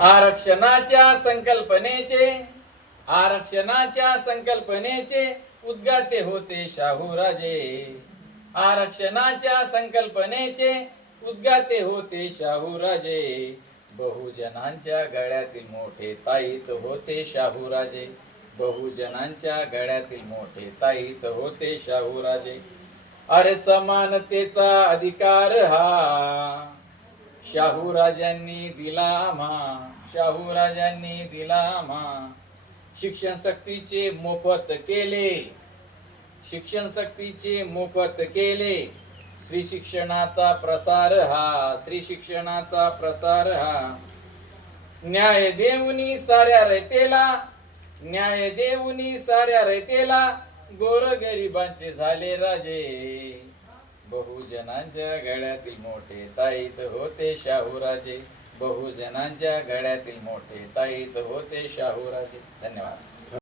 आरक्षणाच्या संकल्पनेचे आरक्षणाच्या संकल्पनेचे उद्गाते होते शाहूराजे. आरक्षणाच्या संकल्पनेचे उद्गाते होते शाहूराजे. बहुजनांच्या गळ्यातील मोठे ताईत होते शाहूराजे. बहुजनांच्या गळ्यातील मोठे ताईत होते शाहूराजे. अरे समानतेचा अधिकार हा. शाहू राजांनी दिला आम्हा शाहू राजांनी दिला आम्हा. शिक्षण सक्तीचे मोफत केले शिक्षण सक्तीचे मोफत केले. श्री शिक्षणाचा प्रसार हा श्री शिक्षणाचा प्रसार हा. न्याय देऊनी साऱ्या रयतेला न्याय देऊनी साऱ्या रयतेला गोर गरिबांचे झाले राजे. बहुजनांच्या गळ्यातील मोठे ताईत होते शाहूराजे. बहुजनांच्या गळ्यातील मोठे ताईत होते शाहूराजे. धन्यवाद.